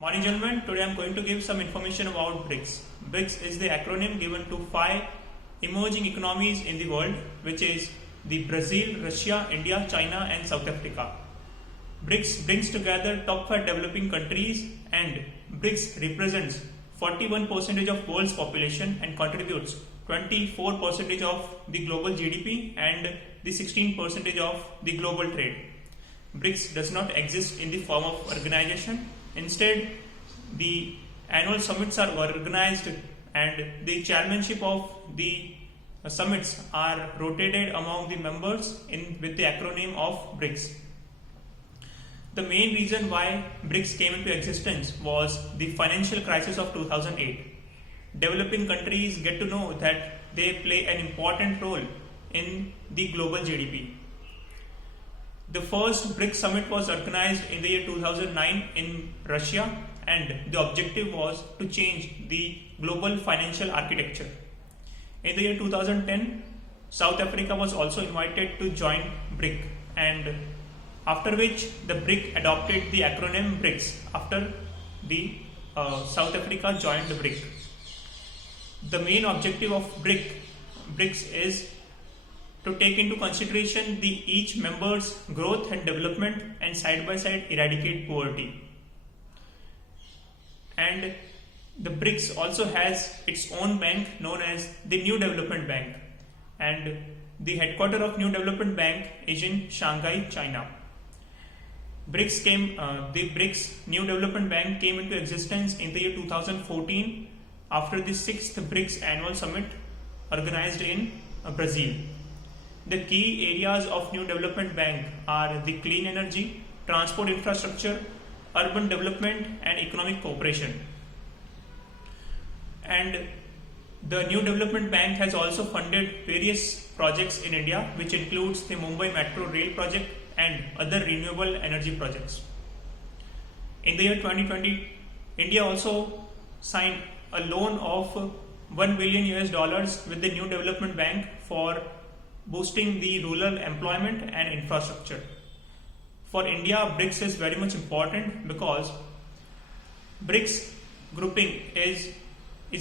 Morning gentlemen, today I am going to give some information about BRICS. BRICS is the acronym given to 5 emerging economies in the world, which is the Brazil, Russia, India, China and South Africa. BRICS brings together top 5 developing countries, and BRICS represents 41% of world's population and contributes 24% of the global GDP and the 16% of the global trade. BRICS does not exist in the form of organization. Instead, the annual summits are organized and the chairmanship of the summits are rotated among the members with the acronym of BRICS. The main reason why BRICS came into existence was the financial crisis of 2008. Developing countries get to know that they play an important role in the global GDP. The first BRICS summit was organized in the year 2009 in Russia, and the objective was to change the global financial architecture. In the year 2010, South Africa was also invited to join BRIC, and after which the BRIC adopted the acronym BRICS after the South Africa joined the BRIC. The main objective of BRICS is to take into consideration each member's growth and development and side by side eradicate poverty. And the BRICS also has its own bank known as the New Development Bank, and the headquarters of New Development Bank is in Shanghai, China. The BRICS New Development Bank came into existence in the year 2014 after the 6th BRICS Annual Summit organized in Brazil. The key areas of New Development Bank are the clean energy, transport infrastructure, urban development and economic cooperation. And the New Development Bank has also funded various projects in India, which includes the Mumbai Metro Rail project and other renewable energy projects. In the year 2020, India also signed a loan of $1 billion with the New Development Bank for boosting the rural employment and infrastructure. For India, BRICS is very much important because BRICS grouping is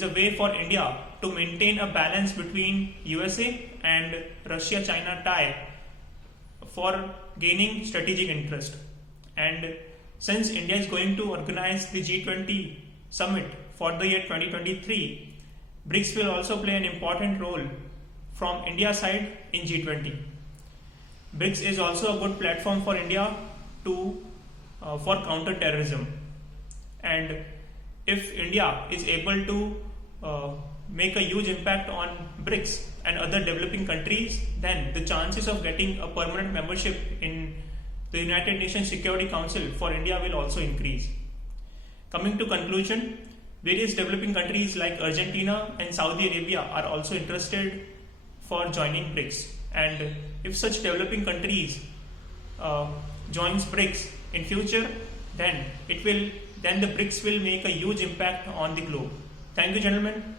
a way for India to maintain a balance between USA and Russia-China tie for gaining strategic interest. And since India is going to organize the G20 summit for the year 2023, BRICS will also play an important role from India's side in G20. BRICS is also a good platform for India for counter-terrorism. And if India is able to make a huge impact on BRICS and other developing countries, then the chances of getting a permanent membership in the United Nations Security Council for India will also increase. Coming to conclusion, various developing countries like Argentina and Saudi Arabia are also interested for joining BRICS, and if such developing countries joins BRICS in future, then the BRICS will make a huge impact on the globe. Thank you, gentlemen.